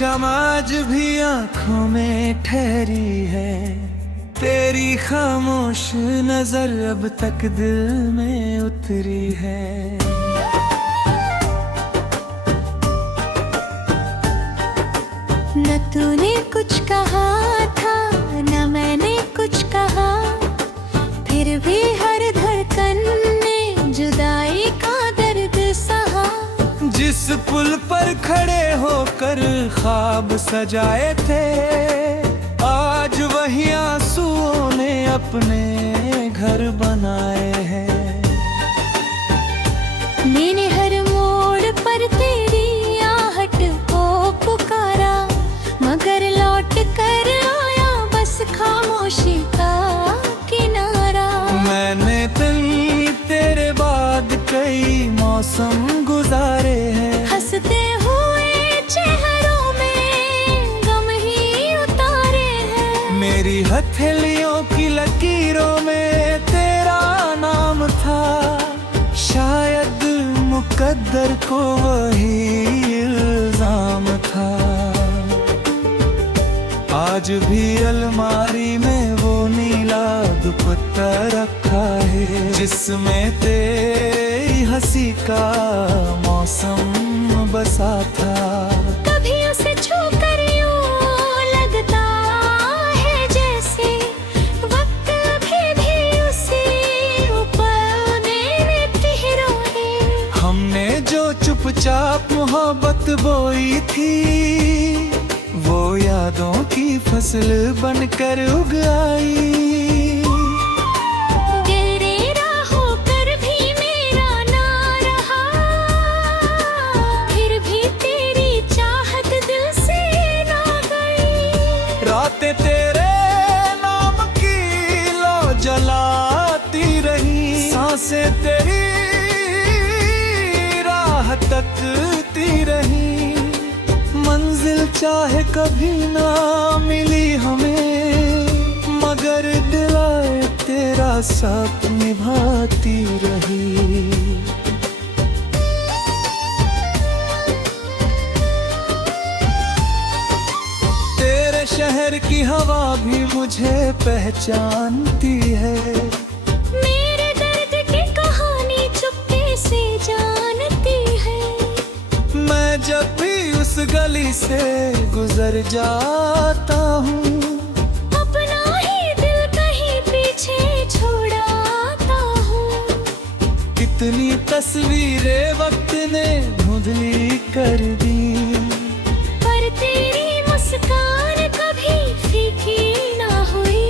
शम्म आज भी आंखों में ठहरी है, तेरी खामोश नजर अब तक दिल में उतरी है। न तूने कुछ कहा था न मैंने कुछ कहा, फिर भी हर धड़कन ने जुदाई का दर्द सहा। जिस पुल पर खड़े होकर ख्वाब सजाए थे, आज वही आंसुओं ने अपने घर बनाए हैं। मैंने हर मोड़ पर तेरी आहट को पुकारा, मगर लौट कर आया बस खामोशी का किनारा। मैंने तेरे बाद कई मौसम गुजारे हैं, हंसते हुए चेहरों में गम ही उतारे हैं। मेरी हथेलियों की लकीरों में तेरा नाम था, शायद मुकद्दर को वही इल्जाम था। आज भी अलमारी में वो नीला दुपट्टा रखा है, जिसमें तेरी हंसी का मौसम बसा था। कभी उसे छूकर यूं लगता है जैसे वक्त अभी भी उसी ऊपर तिहरों है। हमने जो चुपचाप मोहब्बत बोई थी, वो यादों की फसल बनकर उग आई। तेरे राहों पर भी मेरा ना रहा, फिर भी तेरी चाहत दिल से ना गई। रातें तेरे नाम की लो जलाती रही, सांसें तेरी राह तकती रही। मंजिल चाहे कभी ना मिली हमें, मगर दिलाए तेरा साथ निभाती रही। तेरे शहर की हवा भी मुझे पहचानती है, मेरे दर्द की कहानी चुपके से जानती है। मैं जब भी उस गली से गुजर जाता हूँ, अपना ही दिल कहीं पीछे छोड़ाता हूँ। कितनी तस्वीरें वक्त ने धुंधली कर दी, पर तेरी मुस्कान कभी फीकी ना हुई।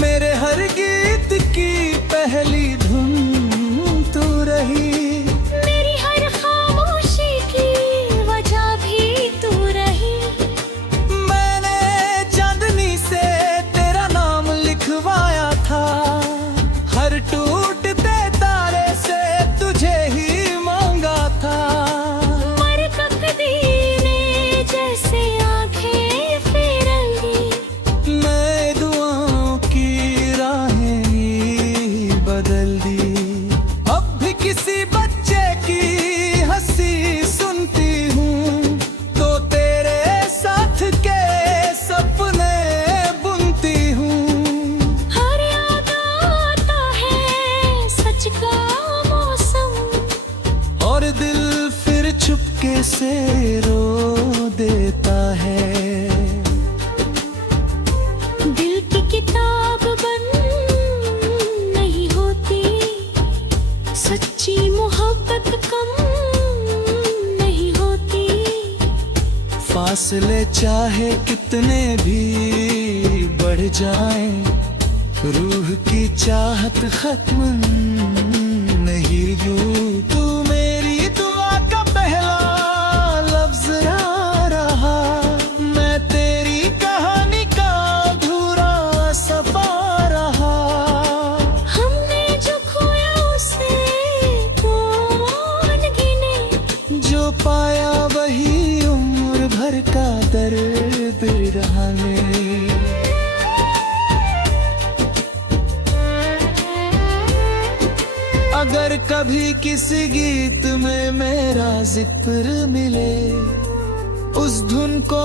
मेरे हर गीत की पहली धुन तू रही। मेरी हर खामोशी की वजह भी तू रही। मैंने चांदनी से तेरा नाम लिखवाया था, हर टूटते तारे से तुझे ही मांगा था। मर तकदीर ने जैसे आंखें फेरली, मैं दुआओं की राहें ही बदल दी। अब भी किसी बच्चे की हंसी सुनती हूँ, तो तेरे साथ के सपने बुनती हूँ। हर याद आता है सच का मौसम, और दिल फिर चुपके से रो देता है। दिल की किताब बंद नहीं होती, सच्ची मोहब्बत कम नहीं होती। फासले चाहे कितने भी बढ़ जाएं, रूह की चाहत खत्म नहीं यूं। तू मेरी दुआ का पहला लफ्ज ना रहा, मैं तेरी कहानी का अधूरा सफा रहा। हमने जो खोया उसे कौन गिने, जो पाया वही उम्र भर का दर्द रहा है। अगर कभी किसी गीत में मेरा जिक्र मिले, उस धुन को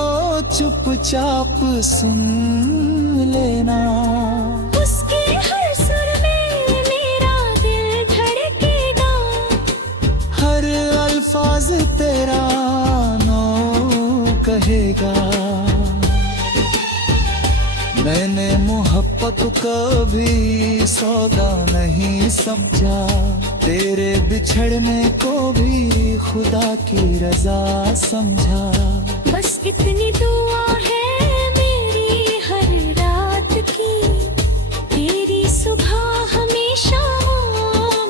चुपचाप सुन लेना। उसके हर सुर में मेरा दिल धड़केगा, हर अल्फाज तेरा नो कहेगा। मैंने मोहब्बत को कभी सौदा नहीं समझा, तेरे बिछड़ने को भी खुदा की रजा समझा। बस इतनी दुआ है मेरी हर रात की, तेरी सुबह हमेशा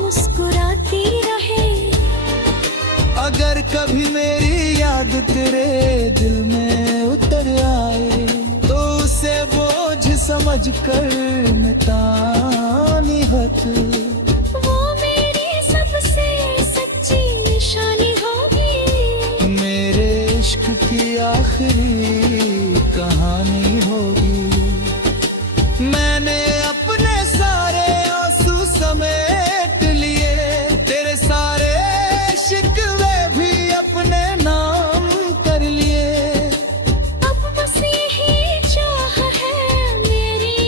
मुस्कुराती रहे। अगर कभी मेरी याद तेरे दिल में उतर आए, तो उसे बोझ समझ कर मिटानी हक। वो मेरी सबसे सच्ची निशानी होगी, मेरे इश्क की आखिरी कहानी होगी। मैंने अपने सारे आंसू समेट लिए, तेरे सारे शिकवे भी अपने नाम कर लिए। अब बस यही चाह है मेरी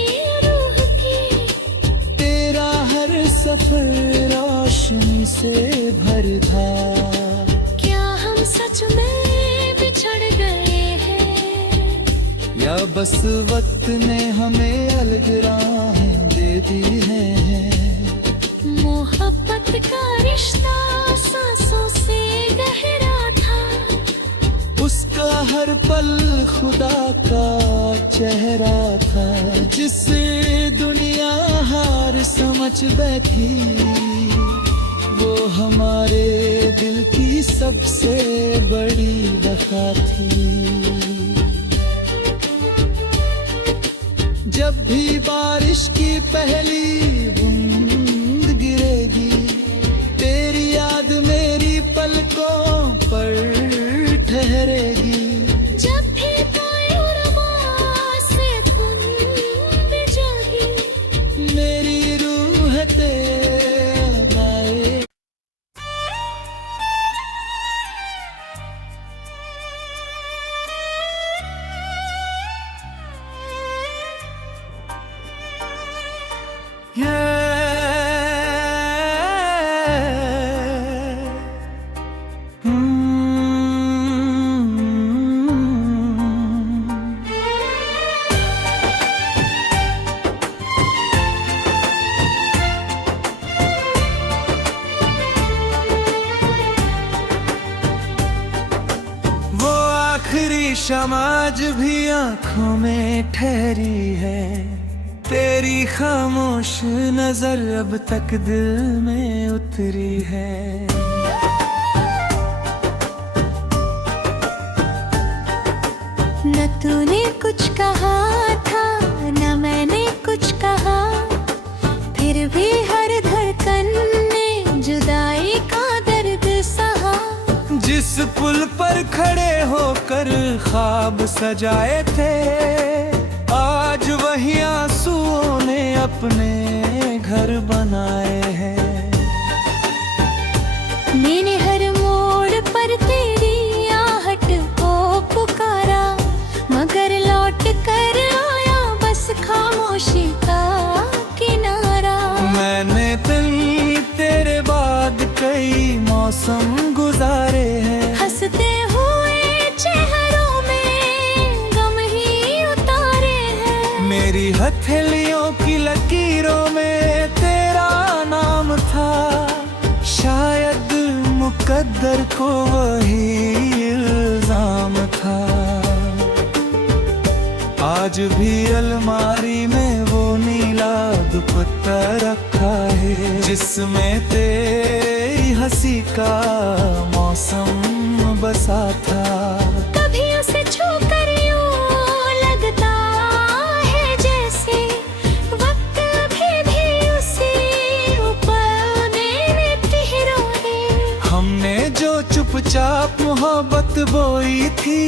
रूह की, तेरा हर सफर रोशनी से भर था। क्या हम सच में बिछड़ गए हैं, या बस वक्त ने हमें अलग राहें दे दी हैं। मोहब्बत का रिश्ता सांसों से गहरा था, उसका हर पल खुदा का चेहरा था। जिसे दुनिया हार समझ बैठी, वो हमारे दिल की सबसे बड़ी वफा थी। जब भी बारिश की पहली बूंद गिरेगी, तेरी याद मेरी पलकों पर ठहरेगी। जब भी पायोरमा से धुन जागी, मेरी रूह तेरे आए। वो आखिरी शम्म आज भी आंखों में ठहरी है, तेरी खामोश नजर अब तक दिल में उतरी है। न तूने कुछ कहा था न मैंने कुछ कहा, फिर भी हर धड़कन ने जुदाई का दर्द सहा। जिस पुल पर खड़े होकर ख्वाब सजाए थे, आज वही आंसुओं ने अपने घर बनाए हैं। मैंने हर मोड़ पर तेरी आहट को पुकारा, मगर लौट कर आया बस खामोशी का किनारा। मैंने तेरे बाद कई मौसम गुजारे हैं, हंसते हुए चेहरों में गम ही उतारे हैं। मेरी हथेलियों की लकीरों में तेरा नाम था, शायद मुकद्दर को वही इल्जाम था। आज भी अलमारी में वो नीला दुपट्टा रखा है, जिसमें तेरी हंसी का मौसम बसा था। कभी उसे छू कर यूं लगता है जैसे वक्त अभी भी उसी ऊपर मेरे तिहरों है। हमने जो चुपचाप मोहब्बत बोई थी,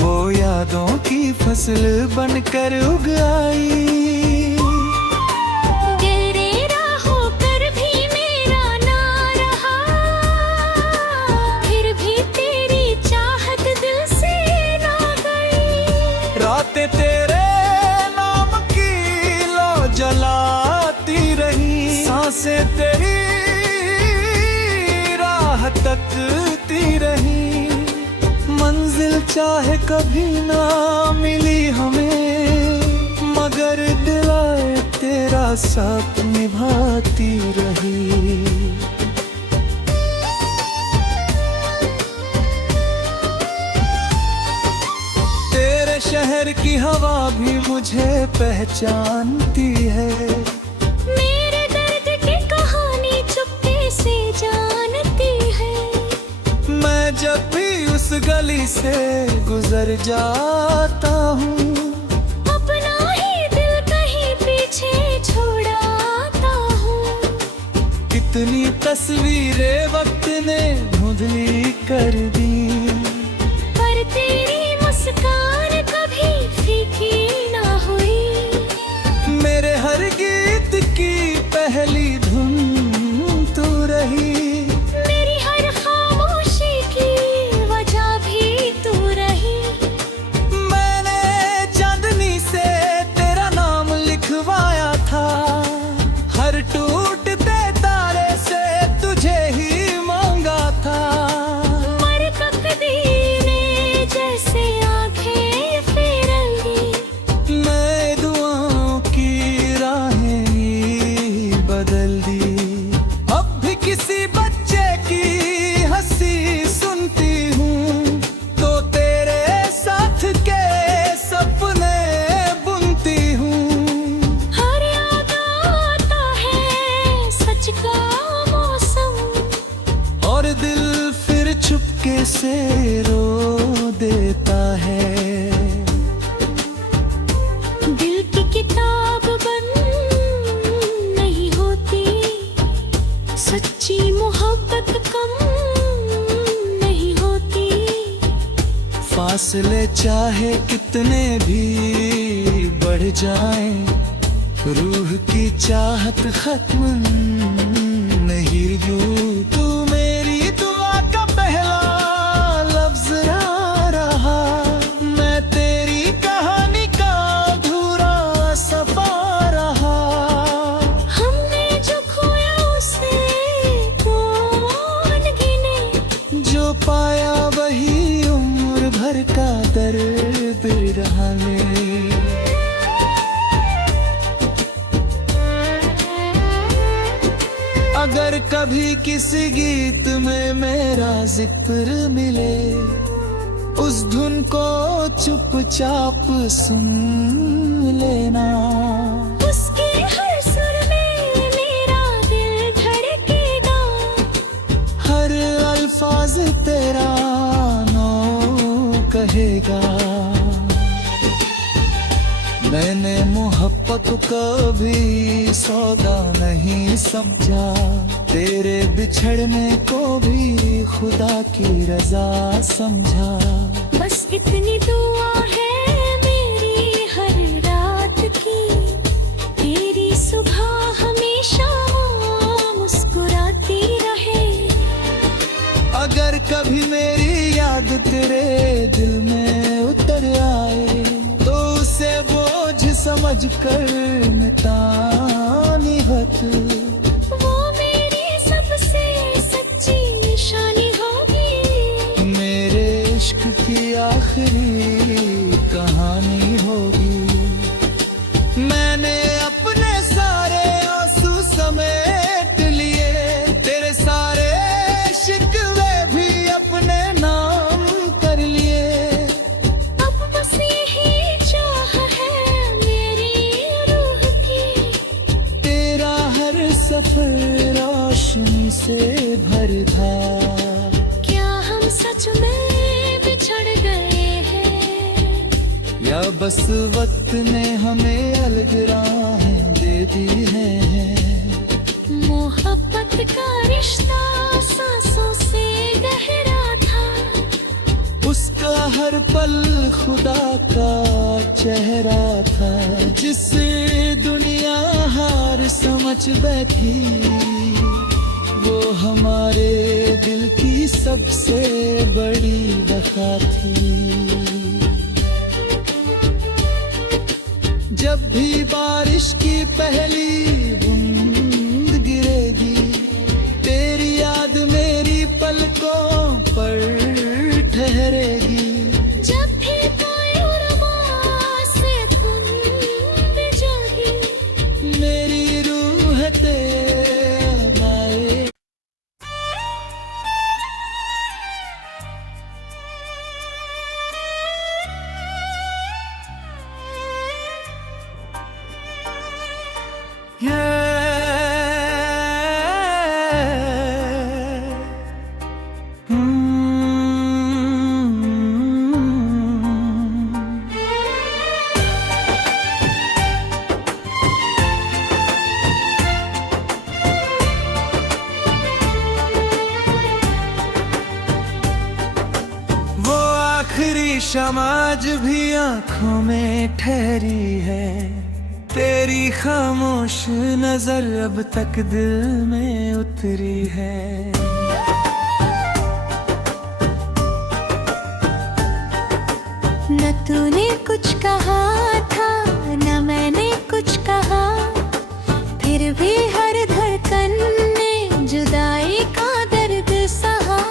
वो यादों की फसल बनकर उग आई। गहरे राहों पर भी मेरा ना रहा, फिर भी तेरी चाहत धड़कती रही। मंजिल चाहे कभी ना मिली हमें, मगर दिलाए तेरा साथ निभाती रही। तेरे शहर की हवा भी मुझे पहचानती है। मेरे दर्द की कहानी चुपके से जानती है। मैं जब भी उस गली से गुजर जाता हूँ, अपना ही दिल कहीं पीछे छोड़ाता हूँ। इतनी तस्वीरें वक्त ने धुंधली कर दी, पर तेरी मुस्कान कभी फीकी ना हुई। मेरे हर गीत की पहली धुन तू रही। मेरी हर खामोशी की वजह भी तू रही। मैंने चांदनी से तेरा नाम लिखवाया था, हर टूटते तारे से तुझे ही मांगा था। मर तकदीर ने जैसे आंखें फेर ली, मैं दुआओं की राहें ही बदल दी। अब भी किसी बच्चे की हंसी सुनती हूँ, तो तेरे साथ के सपने बुनती हूँ। हर याद आता है सच का मौसम, और दिल फिर चुपके से रो देता है। दिल की किताब बंद नहीं होती, सच्ची मोहब्बत कम नहीं होती। फासले चाहे कितने भी बढ़ जाएं, रूह की चाहत खत्म नहीं यूं। तू मेरी दुआ का पहला लफ्ज ना रहा, मैं तेरी कहानी का अधूरा सफा रहा। हमने जो खोया उसे कौन गिने, जो पाया वही उम्र भर का दर्द रहा है। अगर कभी किसी गीत में मेरा जिक्र मिले, उस धुन को चुपचाप सुन लेना। उसके हर सुर में मेरा दिल धड़केगा, हर अल्फाज तेरा नो कहेगा। मैंने मोहब्बत को कभी सौदा नहीं समझा, तेरे बिछड़ने को भी खुदा की रजा समझा। बस इतनी दुआ है मेरी हर रात की, तेरी सुबह हमेशा मुस्कुराती रहे। अगर कभी मेरी याद तेरे दिल में उतर आए, तो उसे बोझ समझ कर मिटानी हत। वो मेरी सबसे सच्ची निशानी होगी, मेरे इश्क की आखिरी कहानी होगी। मैंने अपने सारे आंसू समेट लिए, तेरे सारे शिकवे भी अपने नाम कर लिए। अब बस यही चाह है मेरी रूह की, तेरा हर सफर रोशनी से भर था। क्या हम सच में बिछड़ गए हैं, या बस वक्त ने हमें अलग राहें दे दी हैं। मोहब्बत का रिश्ता सांसों से गहरा था, उसका हर पल खुदा का चेहरा था। जिसे दुनिया हार समझ बैठी, वो हमारे दिल की सबसे बड़ी वफा थी। जब भी बारिश की पहली बूंद गिरेगी, तेरी याद मेरी पलकों समाज भी आंखों में ठहरी है, तेरी खामोश नजर अब तक दिल में उतरी है। न तूने कुछ कहा था न मैंने कुछ कहा, फिर भी हर धड़कन ने जुदाई का दर्द सहा।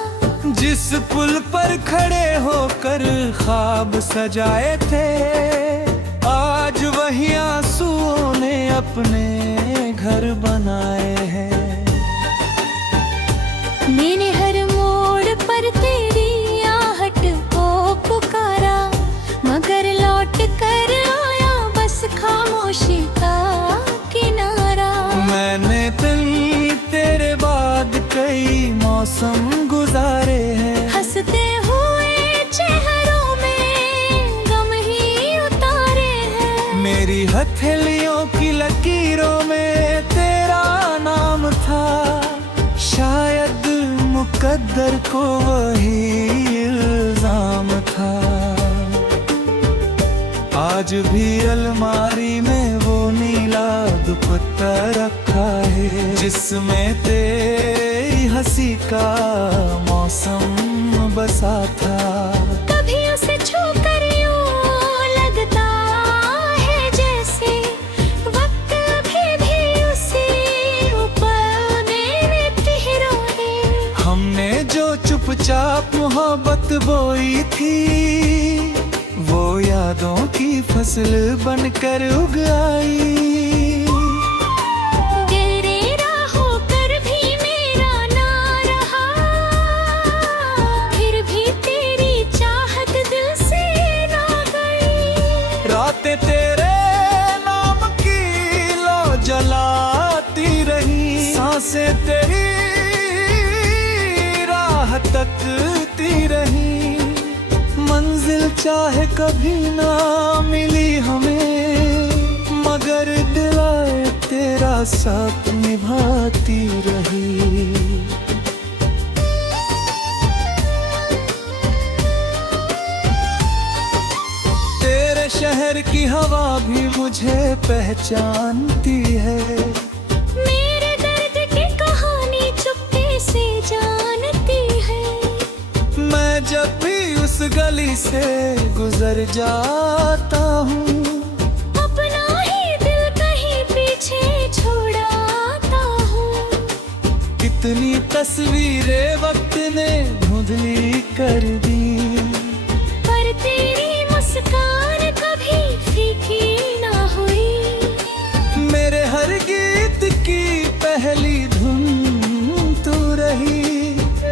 जिस पुल पर खड़े होकर ख्वाब सजाए थे, आज वही आंसुओं ने अपने घर बनाए हैं। मैंने हर मोड़ पर तेरी आहट को पुकारा, मगर लौट कर आया बस खामोशी का किनारा। मैंने तेरे बाद कई मौसम गुजारे हैं, हंसते हुए चेहरों में गम ही उतारे हैं। मेरी हथेलियों की लकीरों में तेरा नाम था, शायद मुकद्दर को वही इल्जाम था। आज भी अलमारी में वो नीला दुपट्टा रखा है, जिसमें तेरी हंसी का मौसम बसा था। कभी उसे छू कर यूं लगता है जैसे वक्त अभी भी उसी ऊपर मेरे तिहरों है। हमने जो चुपचाप मोहब्बत बोई थी, वो यादों की फसल बनकर उग आई। गिरेरा होकर भी मेरा ना रहा, फिर भी तेरी चाहत दिल से ना गई। रातें तेरे नाम की लो जलाती रही, सांसें तेरी राह तकती रही। मंजिल चाहे कभी ना मिली हमें, मगर दिलाए तेरा साथ निभाती रही। तेरे शहर की हवा भी मुझे पहचानती है, मेरे दर्द की कहानी चुपके से जानती है। मैं जब भी उस गली से गुजर जाता हूँ, अपना ही दिल कहीं पीछे छोड़ाता हूँ। कितनी तस्वीरें वक्त ने धुंधली कर दी, पर तेरी मुस्कान कभी फीकी ना हुई। मेरे हर गीत की पहली धुन तू रही।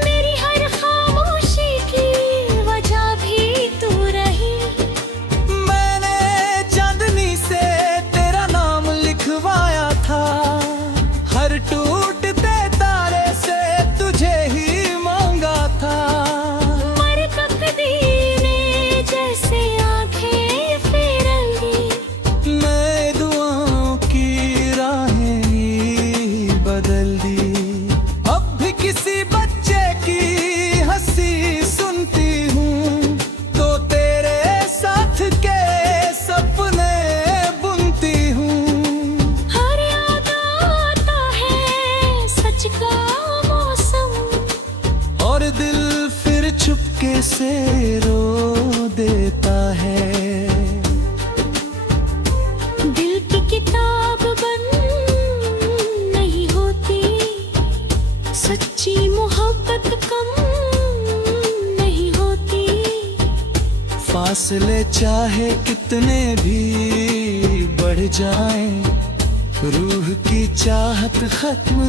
मेरी हर खामोशी की वजह भी तू रही। मैंने चांदनी से तेरा नाम लिखवाया था, हर टूटते तारे से तुझे ही मांगा था। मर तकदीर ने जैसे आंखें फेर ली, मैं दुआओं की राहें ही बदल दी। अब भी किसी बच्चे की हंसी सुनती हूँ, तो तेरे साथ के सपने बुनती हूँ। हर याद आता है सच का मौसम, और दिल फिर चुपके से रो देता है। दिल की किताब बंद नहीं होती, सच्ची मोहब्बत कम नहीं होती। फासले चाहे कितने भी बढ़ जाएं, रूह की चाहत खत्म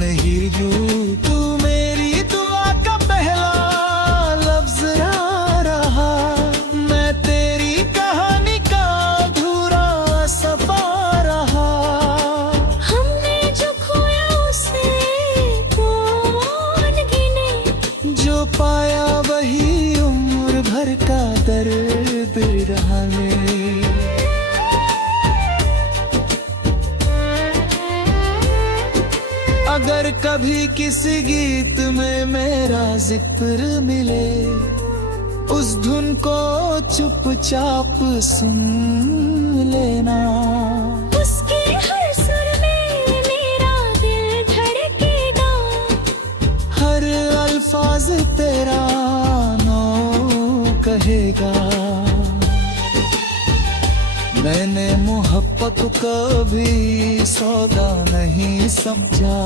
नहीं यूं। तू मेरी दुआ का पहला लफ्ज ना रहा, मैं तेरी कहानी का अधूरा सफा रहा। हमने जो खोया उसे कौन गिने, जो पाया वही उम्र भर का दर्द रहा है। अगर कभी किसी गीत में मेरा जिक्र मिले, उस धुन को चुपचाप सुन लेना। उसके हर सुर में मेरा दिल धड़केगा, हर अल्फाज तेरा नो कहेगा। मैंने मोहब्बत को कभी सौदा नहीं समझा,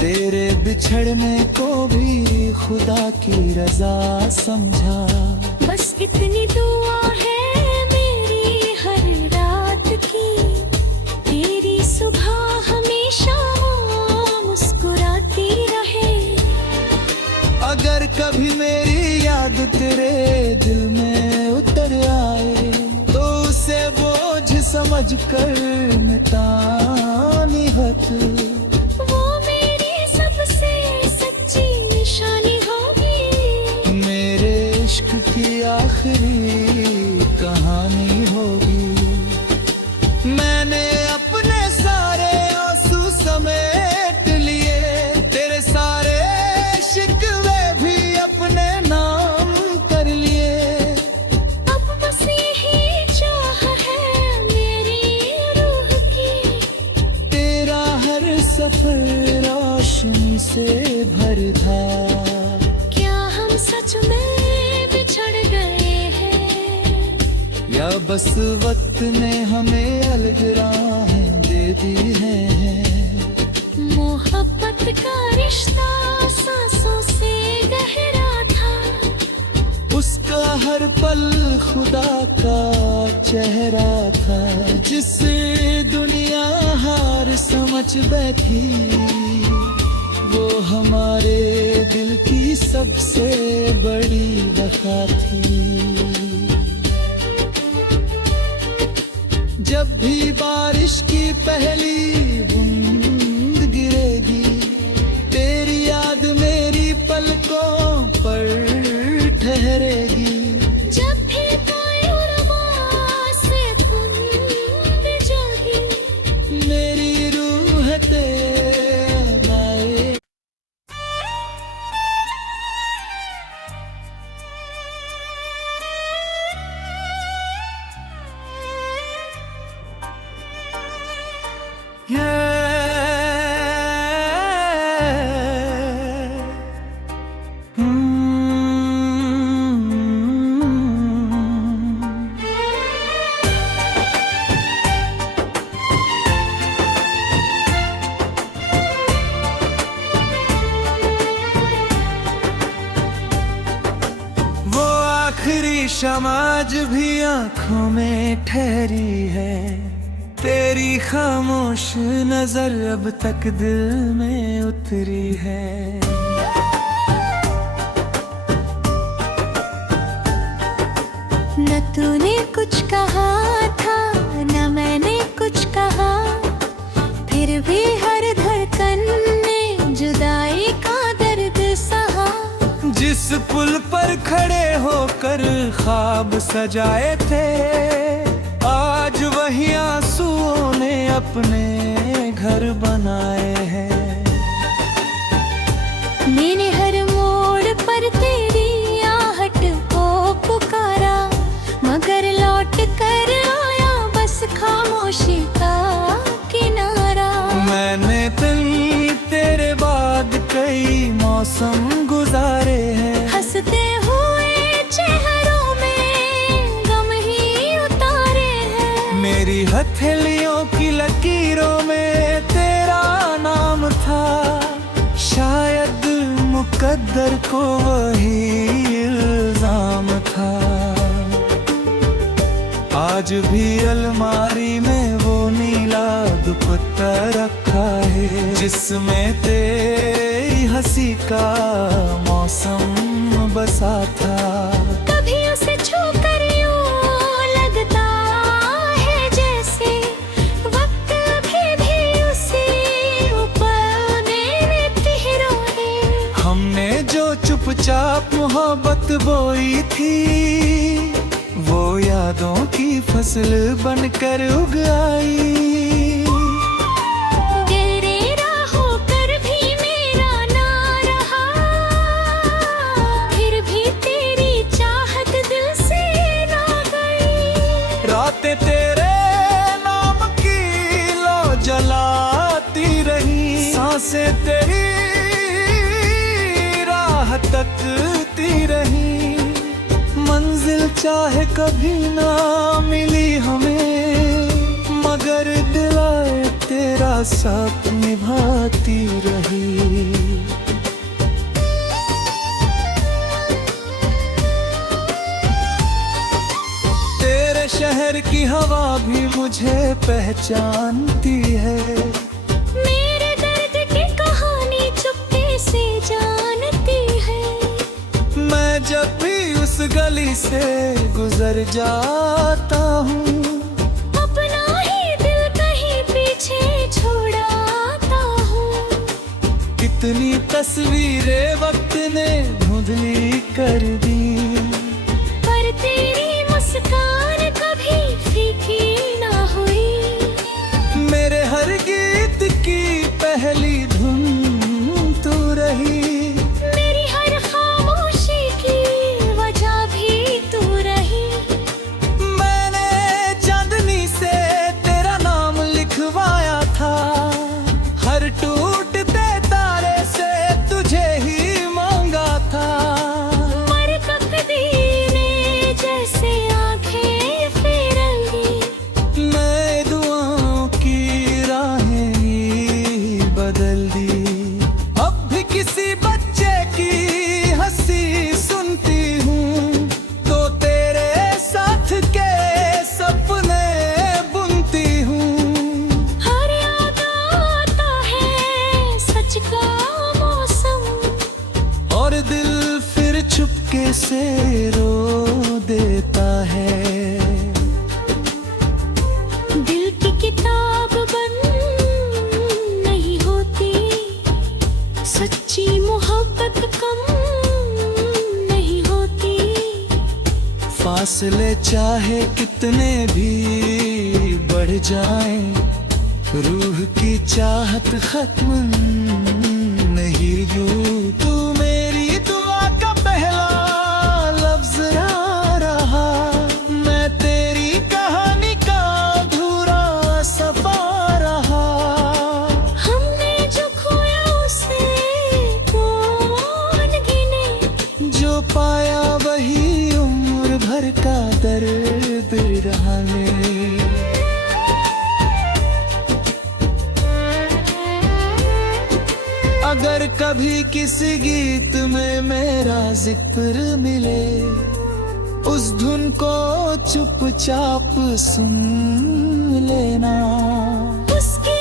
तेरे बिछड़ने को भी खुदा की रजा समझा। बस इतनी दुआ है मेरी हर रात की, तेरी सुबह हमेशा मुस्कुराती रहे। अगर कभी मेरी याद तेरे दिल में उतर आए, तो उसे बोझ समझ कर मिटानी हत। वो मेरी सबसे सच्ची निशानी होगी, मेरे इश्क की आखिरी कहानी होगी। मैंने अपने सारे आंसू समेट लिए, तेरे सारे शिकवे भी अपने नाम कर लिए। अब बस यही चाह है मेरी रूह की, तेरा हर सफर रोशनी से भर था। क्या हम सच में बिछड़ गए हैं, या बस वक्त ने हमें अलग राहें दे दी हैं। मोहब्बत का रिश्ता सांसों से गहरा था, उसका हर पल खुदा का चेहरा था। जिसे दुनिया हार समझ बैठी, वो हमारे दिल की सबसे बड़ी वफा थी। जब भी बारिश की पहली बूंद गिरेगी, तेरी याद मेरी पलकों पर ठहरेगी। जब भी कोई उर्मा से कुंद जागी, मेरी रूह तेरे आए। वो आखिरी शम्मा आज भी आंखों में ठहरी है, तेरी खामोश नजर अब तक दिल में उतरी है। न तूने कुछ कहा था न मैंने कुछ कहा, फिर भी हर धड़कन ने जुदाई का दर्द सहा। जिस पुल पर खड़े होकर ख्वाब सजाए थे, आज वही आंसुओं ने अपने घर बनाए हैं। मैंने हर मोड़ पर तेरी आहट को पुकारा, मगर लौट कर आया बस खामोशी का किनारा। मैंने तेरे बाद कई मौसम गुजारे हैं, हंसते हुए चेहरों में गम ही उतारे हैं। मेरी हथेलियों की लकीरों में तेरा नाम था, शायद मुकद्दर को वही इल्जाम था। आज भी अलमारी में वो नीला दुपट्टा रखा है, जिसमें तेरी हंसी का मौसम बसा था। कभी उसे छू कर यूं लगता है जैसे वक्त अभी भी उसी ऊपर मेरे तिहरों ने। हमने जो चुपचाप मोहब्बत बोई थी, वो यादों की फसल बनकर उग आई। गहरे राहों पर भी मेरा ना रहा, फिर भी तेरी चाहत चाहे कभी ना मिली हमें, मगर दिलाए तेरा साथ निभाती रही। तेरे शहर की हवा भी मुझे पहचानती है, मेरे दर्द की कहानी चुपके से जानती है। मैं जब भी उस गली से गुजर जाता हूँ, अपना ही दिल कहीं पीछे छोड़ाता हूँ। इतनी तस्वीरें वक्त ने धुंधली कर दी, पर तेरी मुस्कान कभी फीकी ना हुई। मेरे हर गीत की पहली धुन तू रही, मेरी हर खामोशी की वजह भी तू रही। मैंने चांदनी से तेरा नाम लिखवाया था, हर टूटते तारे से तुझे ही मांगा था। मर तकदीर ने जैसे आंखें फेरली, मैं दुआओं की राहें ही बदल दी। अब भी किसी बच्चे की हंसी सुनती हूँ, तो तेरे साथ के सपने बुनती हूँ। हर याद आता है सच का मौसम, और दिल फिर चुपके से रो देता है। दिल की किताब बंद नहीं होती, सच्ची मोहब्बत कम नहीं होती। फासले चाहे कितने भी बढ़ जाएं, रूह की चाहत खत्म नहीं यूं। तू मेरी दुआ का पहला लफ्ज ना रहा, मैं तेरी कहानी का अधूरा सफा रहा। हमने जो खोया उसे कौन गिने, जो पाया वही उम्र भर का दर्द रहा है। अगर कभी किसी गीत में मेरा जिक्र मिले, उस धुन को चुपचाप सुन लेना। उसके